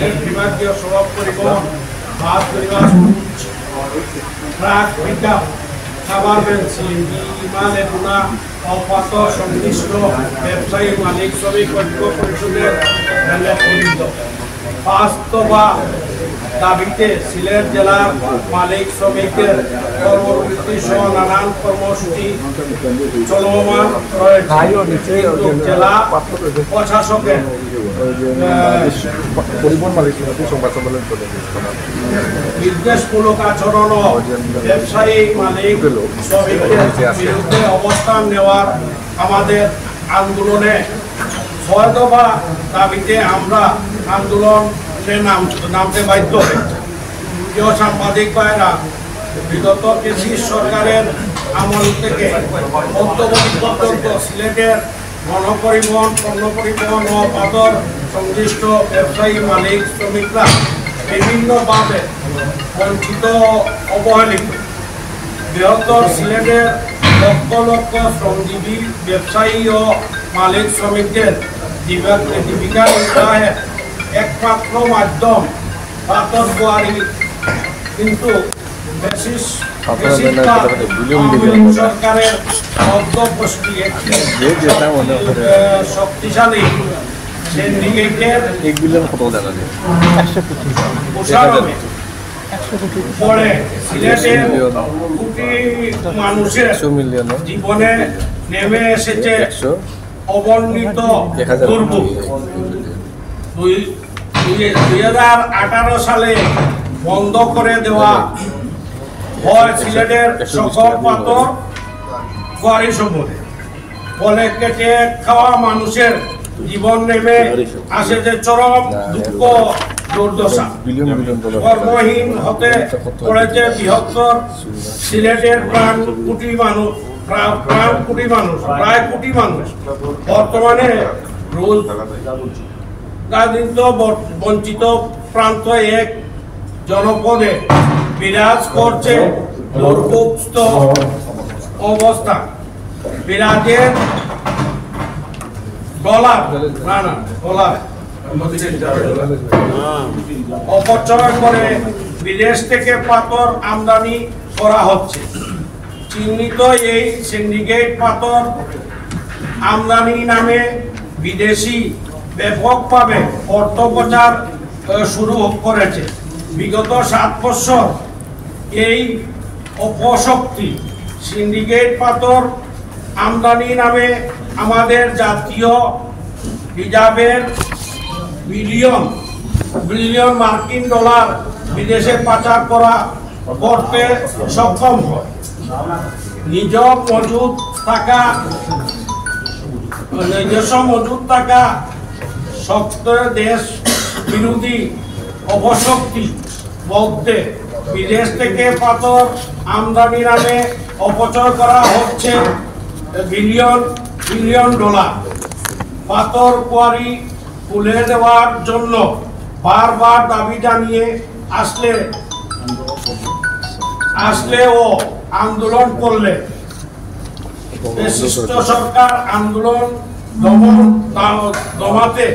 সিলেট বিভাগীয় সড়ক পরিবহন, বাস পরিবহন, ট্রাক, পিকআপ, খাবার ভ্যান, সিএনজি, ইমানে গুণা, অপাত সংশ্লিষ্ট ব্যবসায়ী, মালিক, শ্রমিক ঐক্য পরিষদের বাস্তবা দাবিতে সিলেট জেলার মালিক শ্রমিকদের কর্মবৃত্তি সহ নানান কর্মসূচি চলমান রয়েছে। জেলা প্রশাসকের নির্দেশমূলক আচরণ ও ব্যবসায়ী মালিক শ্রমিকদের বিরুদ্ধে অবস্থান নেওয়ার আমাদের আন্দোলনে ৬ দফা দাবিতে আমরা আন্দোলনে নামতে বাধ্য হয়েছি। প্রিয় সাংবাদিক ভাইরা, বিগত কৃষি সরকারের আমল থেকে অদ্যাবধি পর্যন্ত সিলেটের গণপরিবহন, পণ্য পরিবহন ও পাথর সংশ্লিষ্ট ব্যবসায়ী মালিক শ্রমিকরা বিভিন্নভাবে বঞ্চিত অবহেলিত। বৃহত্তর সিলেটের লক্ষ লক্ষ শ্রমজীবী ব্যবসায়ী ও মালিক শ্রমিকদের জীবিকা নির্বাহের একমাত্র মাধ্যম পাথর কোয়ারি, কিন্তু সরকারের অর্ধপোষী একটি শক্তিশালী সিন্ডিকেটের পরে সিলেটের কোটি মানুষের জীবনে নেমে এসেছে অবর্ণিত দুর্ভোগ। 2018 সালে বন্ধ করে দেওয়া হয় সিলেটের সকল পাথর কোয়ারি সমূহ। ফলে কেটে খাওয়া মানুষের জীবন নেমে আসে যে চরম দুঃখ দুর্দশা। কর্মহীন হতে পড়েছে বৃহত্তর সিলেটের প্রায় কোটি মানুষ। বর্তমানে বঞ্চিত প্রান্ত এক জনপদে বিরাজ করছে দুর্ভোগ্য অবস্থা। বিরাজের ডলার অপচয় করে বিদেশ থেকে পাথর আমদানি করা হচ্ছে। চিহ্নিত এই সিন্ডিকেট পাথর আমদানি নামে বিদেশি ব্যাপকভাবে অর্থ পাচার শুরু করেছে। বিগত 7 বছর এই অপশক্তি সিন্ডিকেট পাথর আমদানি নামে আমাদের জাতীয় রিজার্ভের বিলিয়ন মার্কিন ডলার বিদেশে পাচার করতে সক্ষম হয়। নিজস্ব মজুদ থাকা শক্ত দেশ বিরোধী অপশক্তি বলতে বিদেশ থেকে পাথর আমদানি নামে অপচয় করা হচ্ছে বিলিয়ন ডলার। পাথর কোয়ারি খুলে দেওয়ার জন্য বারবার দাবি জানিয়ে আসলে ও আন্দোলন করলে সরকার আন্দোলন দমাতে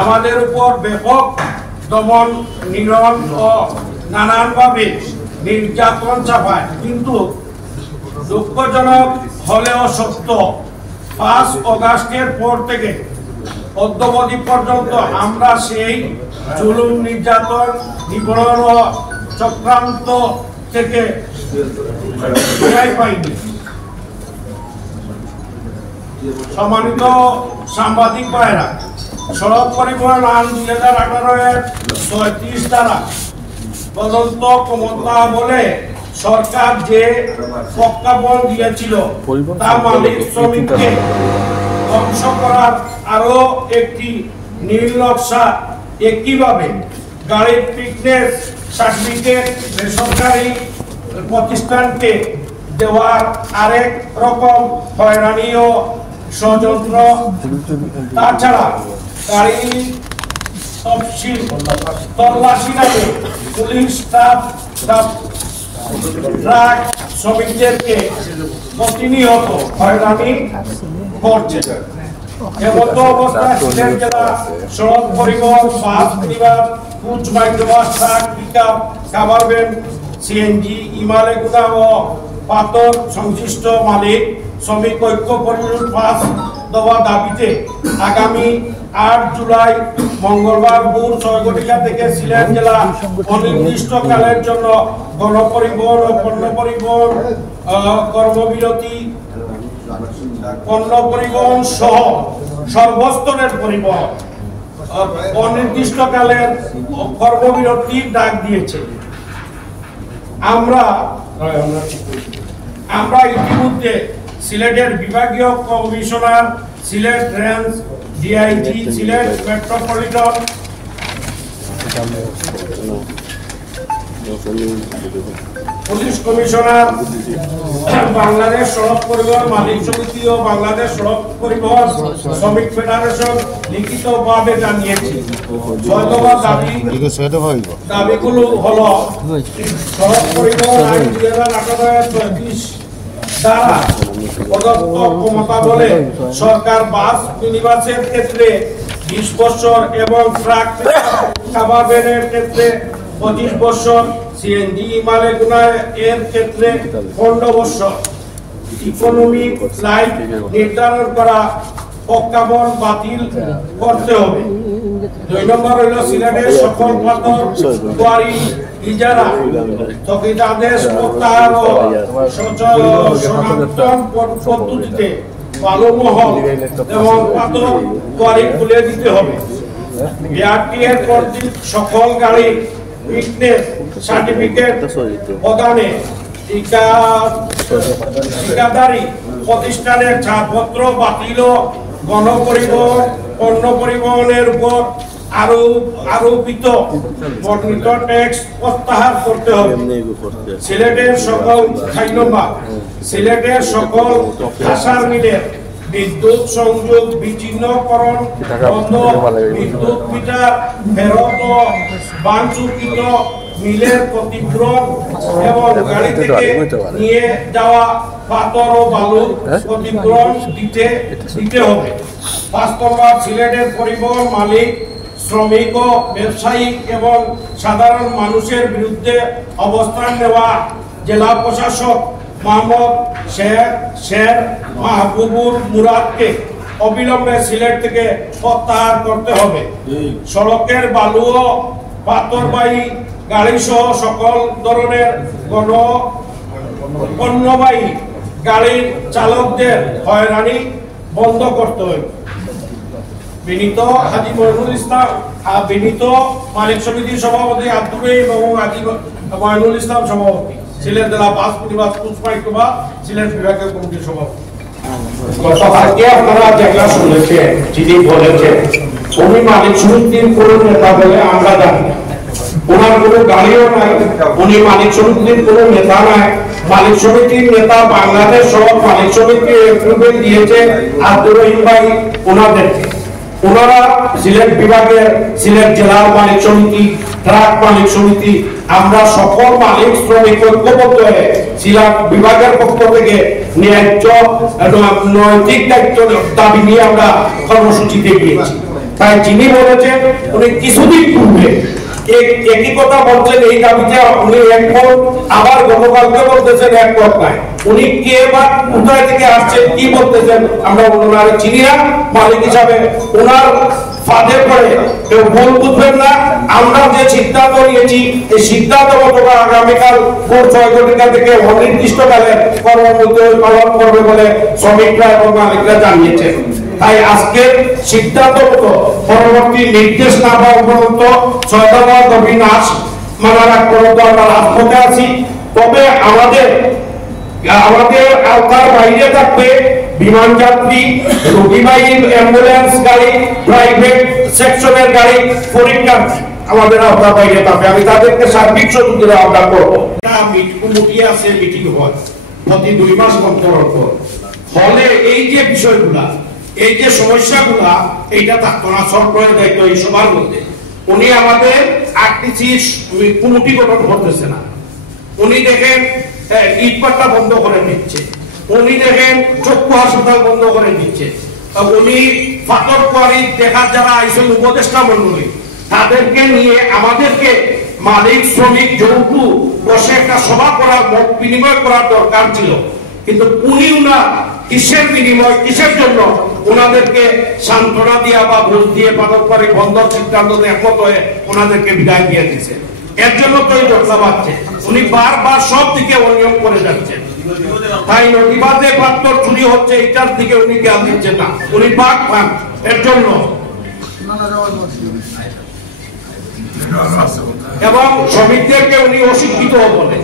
আমাদের উপর ব্যাপক দমন নিরন ও নানানভাবে নির্যাতন চাপায়। কিন্তু দুঃখজনক হলেও সত্য, 5 আগস্টের পর থেকে অদ্যাবধি পর্যন্ত আমরা সেই জুলুম, নির্যাতন, নিপীড়ন ও চক্রান্ত থেকে রেহাই পাইনি। সম্মানিত সাংবাদিক ভাইরা, সড়ক পরিবহন আইন 2018-এর 36 ধারা তদন্ত ক্ষমতা বলে সরকার যে প্রজ্ঞাপন দিয়েছিল তা মালিক শ্রমিককে ধ্বংস করার আরো একটি নীল নকশা। একইভাবে গাড়ির ফিটনেস সার্টিফিকেট বেসরকারি প্রতিষ্ঠানকে দেওয়ার আরেক রকম হয়রানি ও ষড়যন্ত্র। তাছাড়া গাড়ি তল্লাশি নামে পুলিশ ট্রাক শ্রমিকদেরকে প্রতিনিয়ত হয়রানি করছে। এমত অবস্থায় সিলেট জেলা সড়ক পরিবহন, bus, minibus, coach, microbus, truck, pickup, cover van, CNG, ইমালে গুদাম ও পাথর সংশ্লিষ্ট মালিক শ্রমিক ঐক্য পরিষদ ৫ দফা দাবিতে আগামী ৮ জুলাই মঙ্গলবার ভোর ৬ ঘটিকা থেকে সিলেট জেলা অনির্দিষ্টকালের জন্য গণপরিবহন ও পণ্য পরিবহন কর্মবিরতি, পণ্য পরিবহন সহ সর্বস্তরের পরিবহন অনির্দিষ্টকালের কর্মবিরতির ডাক দিয়েছে। আমরা ইতিমধ্যে সিলেটের বিভাগীয় commissioner, Sylhet range DIG, Sylhet metropolitan police commissioner, Bangladesh সড়ক পরিবহন মালিক সমিতি ও বাংলাদেশ সড়ক পরিবহন শ্রমিক ফেডারেশন লিখিতভাবে জানিয়েছি। দাবিগুলো হলো সড়ক পরিবহন আইন 2018 দ্বারা প্রদত্ত ক্ষমতা বলে সরকার বাস মিনিবাসের ক্ষেত্রে 20 বছর এবং ট্রাক কাভার ভ্যানের ক্ষেত্রে 25 বছর, সিএনজি ইমালে গুদাম এর ক্ষেত্রে 15 বছর ইকোনমিক লাইফ নির্ধারণ করা প্রজ্ঞাপন বাতিল করতে হবে। 2 নম্বর হইল সিলেটের সকল পাথর কোয়ারি ইজারা স্থগিতাদেশ প্রত্যাহার ও সনাতন পদ্ধতিতে বালুমহল এবং পাথর কোয়ারি খুলে দিতে হবে। বিআরটিএ কর্তৃক সকল গাড়ি ফিটনেস সার্টিফিকেট প্রদানে ঠিকাদারি প্রতিষ্ঠানের ছাড়পত্র বাতিল ও গণপরিবহন পণ্য পরিবহনের উপর আরোপিত বর্ণিত ট্যাক্স প্রত্যাহার করতে হবে। সিলেটের সকল 4 নম্বর সিলেটের সকল খাসার মিলের বিদ্যুৎ সংযোগ বিচ্ছিন্নকরণ বন্ধ, বিদ্যুৎ মিটার ফেরত ও বানচ্যুত মিলের ক্ষতিপূরণ এবং গাড়ি থেকে নিয়ে যাওয়া পাথর ও বালু ক্ষতিপূরণ দিতে হবে। 5 নম্বর সিলেটের পরিবহন মালিক, শ্রমিক ও ব্যবসায়ী এবং সাধারণ মানুষের বিরুদ্ধে অবস্থান নেওয়া জেলা প্রশাসক মোহাম্মদ শের মাহবুবুর মুরাদকে অবিলম্বে সিলেট থেকে প্রত্যাহার করতে হবে। সড়কের বালু ও পাথরবাহী গাড়ি সহ সকল ধরনের পণ্যবাহী গাড়ির চালকদের হয়রানি বন্ধ করতে হবে। বিনীত হাজী মইনুল ইসলাম, বিনীত মালিক সমিতির সভাপতি আব্দুর রহিম এবং হাজী মইনুল ইসলাম সভাপতি, সিলেট জেলা বাস মিনিবাস কোচ মাইক্রোবাস সিলেট বিভাগীয় কমিটির সভাপতি। গতকালকে আপনারা যেটা শুনেছেন, যিনি বলেছেন উনি মালিক সমিতির কোন নেতা বলে আমরা জানি না, ওনার কোনো গাড়িও নাই, উনি মালিক সমিতির কোনো নেতা নাই। মালিক সমিতির নেতা বাংলাদেশ সড়ক মালিক সমিতি অ্যাপ্রুভেল দিয়েছে আব্দুর রহিম ভাই ওনাদেরকে। ওনারা সিলেট বিভাগের, সিলেট জেলার মালিক সমিতি, ট্রাক মালিক সমিতি, আমরা সকল মালিক শ্রমিক ঐক্যবদ্ধ হয়ে সিলেট বিভাগের পক্ষ থেকে ন্যায্য নৈতিক দায়িত্ব দাবি নিয়ে আমরা কর্মসূচিতে গিয়েছি। তাই যিনি বলেছেন উনি কিছুদিন পূর্বে একই কথা বলছেন, এই দাবিতে উনি একমত, আবার গতকালকে বলতেছেন একমত নাই। উনি কে বা কোথায় থেকে আসছেন, কি বলতেছেন আমরা ওনার চিনি না। মালিক হিসাবে ওনার ফাঁদে পড়ে কেউ ভুল বুঝবেন না। আমরা যে সিদ্ধান্ত নিয়েছি এই সিদ্ধান্ত মতো আগামীকাল ভোর 6 ঘটিকা থেকে অনির্দিষ্টকালে কর্মবিরতি পালন করবে বলে শ্রমিকরা এবং মালিকরা জানিয়েছেন। তাই আজকের সিদ্ধান্ত মতো পরবর্তী নির্দেশ না পাওয়া পর্যন্ত 6 দফা দাবি না মানার আগ পর্যন্ত আমরা রাজপথে আছি। তবে আমাদের আওতার বাইরে থাকবে বিমান যাত্রী, রোগীবাহী অ্যাম্বুলেন্স গাড়ি, প্রাইভেট সেকশনের গাড়ি, পরীক্ষার্থী আমাদের আওতার বাইরে থাকবে। আমি তাদেরকে সার্বিক সহযোগিতা আওতা করবো। মিটিং আছে, মিটিং হয় প্রতি 2 মাস অন্তর অন্তর। ফলে এই যে বিষয়গুলা, এই যে সমস্যাগুলা, এইটা থাকতো না। সরকারের দায়িত্ব এই সবার মধ্যে। উনি আমাদের আরটিসি কমিটি গঠন করতেছে না। উনি দেখেন ইটপাট্টা বন্ধ করে দিচ্ছে, উনি দেখেন চক্ষু হাসপাতাল বন্ধ করে দিচ্ছে, উনি ফাতর কোয়ারি দেখার যারা আইসেন উপদেষ্টা মন্ডলী তাদেরকে নিয়ে আমাদেরকে মালিক শ্রমিক যৌথ বসে একটা সভা করার মত বিনিময় করার দরকার ছিল, কিন্তু উনি উনার কিসের বিনিময় কিসের জন্য ওনাদেরকে সান্ত্বনা দিয়া বা বুঝ দিয়ে পালক করে বন্ধ সিদ্ধান্ত একমত হয়ে ওনাদেরকে বিদায় দিয়ে দিচ্ছে। এর জন্য তো এই ঘটনা বাড়ছে। উনি বারবার সব দিকে অনিয়ম করে যাচ্ছেন, তাই নদীবাদে পাত্র চুরি হচ্ছে এটার দিকে উনি খেয়াল দিচ্ছেন না, উনি বাঘ পান। এর জন্য এবং শ্রমিকদেরকে উনি অশিক্ষিত বলে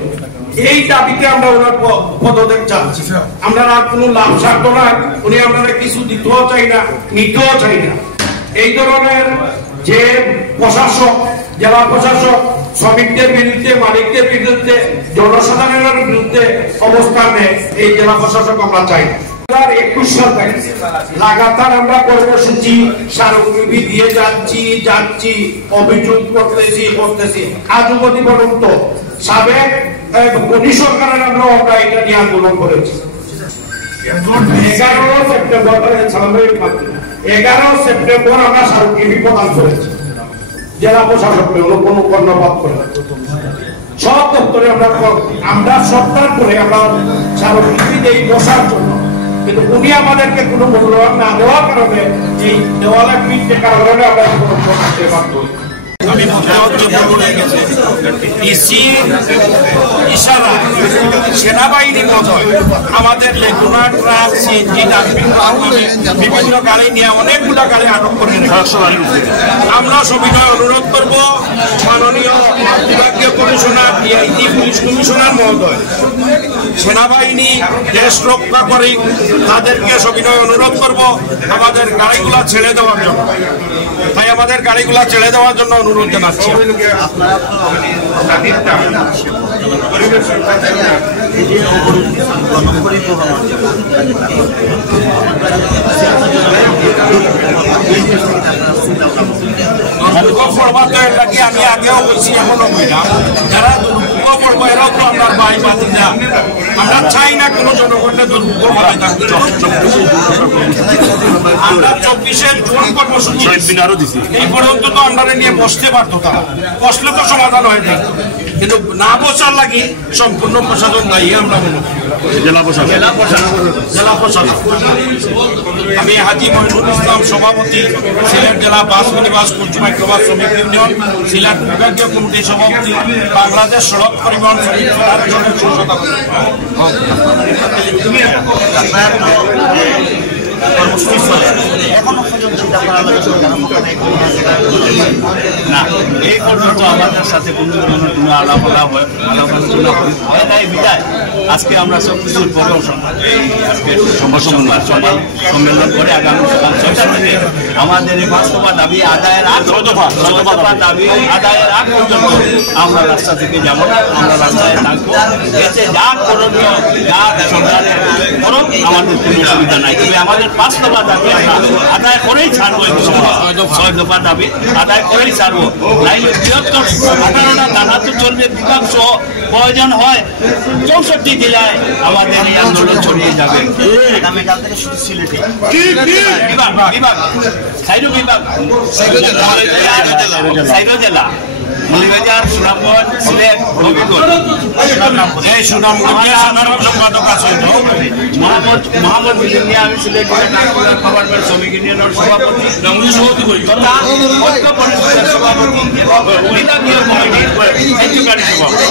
এই দাবিতে আমরা ওনার পদত্যাগ চাচ্ছি। আমরা আর কোনো লাভ স্বার্থ না, উনি আমরা কিছু দিতেও চাই না নিতেও চাই না। এই ধরনের যে প্রশাসক জেলা প্রশাসক শ্রমিকদের বিরুদ্ধে মালিকদের বিরুদ্ধে জনসাধারণের বিরুদ্ধে অবস্থান নেয় এই জেলা প্রশাসক আমরা চাই না। 2021 সাল থেকে লাগাতার আমরা কর্মসূচি স্মারকলিপি দিয়ে যাচ্ছি অভিযোগ করতেছি আজ অবধি পর্যন্ত সাবেক মোদী সরকারের আমরা এটা নিয়ে আন্দোলন করেছি। 11 সেপ্টেম্বর আমরা স্মারকলিপি প্রদান করেছি জেলা প্রশাসকের কোনো কর্ণপাত করে সব দপ্তরে আমরা সপ্তাহ করে আমরা স্মারকলিপি দেই বসার জন্য, কিন্তু উনি আমাদেরকে কোনো মূল্যায়ন না দেওয়ার কারণে এই দেওয়ালের পিঠে কারণে আমরা করতে বাধ্য হই। আমি সেনাবাহিনী আমাদের বিভিন্ন গাড়ি নিয়ে অনেকগুলো গাড়ি আটক করে আমরা সবিনয় অনুরোধ করবো মাননীয় বিভাগীয় কমিশনার ডিআইজি পুলিশ কমিশনার মহোদয় সেনাবাহিনী দেশ রক্ষা করে তাদেরকে সবিনয় অনুরোধ করব আমাদের গাড়িগুলা ছেড়ে দেওয়ার জন্য। তাই আমাদের গাড়িগুলা ছেড়ে দেওয়ার জন্য অনুরোধ জানাচ্ছি। আমি আগেও বলছি এখনো বললাম যারা দুর্ভোগ পড়বো এরাও তো আমরা ভাই বাতি না, আমরা চাই না কোনো জনগণের দুর্ভোগ ভাবে থাকতে। আমরা 24 জুন কর্মসূচি এই পর্যন্ত তো আমরা নিয়ে বসতে পারতো, তারা বসলে তো সমাধান হয়ে যায়, কিন্তু না বসার লাগি সম্পূর্ণ প্রশাসন দায়ী। আমরা জেলা প্রশাসন আমি হাজি মহিনুল ইসলাম সভাপতি, সিলেট জেলা বাস মিনিবাস কর্তৃপক্ষ শ্রমিক ইউনিয়ন, সিলেট বিভাগীয় কমিটির সভাপতি, বাংলাদেশ সড়ক পরিবহন শ্রমিক ফেডারেশনের কর্মসূচি চলে এখনো পর্যন্ত না, এই পর্যন্ত আমাদের সাথে কোনো ধরনের কোনো আলাপনা আলোচনা হয় নাই বিদায় আজকে আমরা সব কিছুর পরেও আজকে সম্মেলন করে আগামী সকাল 6টার মধ্যে আমাদের এই 5 দফা দাবি আদায়ের আগ দাবি আদায়ের আগ পর্যন্ত আমরা রাস্তা থেকে যাব না, আমরা রাস্তায় থাকবো। এতে যা করণীয় যা সরকারের করণ আমাদের কোনো অসুবিধা নাই, তবে আমাদের 5 দফা দাবি আমরা আদায় করেই ছাড়বো। 6 দফা দাবি আদায় করেই ছাড়বো, নাইলে বৃহত্তর সাধারণা জানা তো চলবে। বিভাগ সহ প্রয়োজন হয় 64 জেলায় আমাদের এই আন্দোলন ছড়িয়ে যাবে। আগামীকাল থেকে শুধু সিলেটে বিভাগ সাইরো জেলা মৌলভীবাজার, সুনামগঞ্জ, সিলেট, হবিগঞ্জ, মোহাম্মদ মিলিনিয়া, আমি সিলেট গভর্নমেন্ট শ্রমিক ইউনিয়নের সভাপতি তথা ঐক্য পরিষদের সভাপতি এবং বিভাগীয় কমিটির কার্যকারী সভাপতি।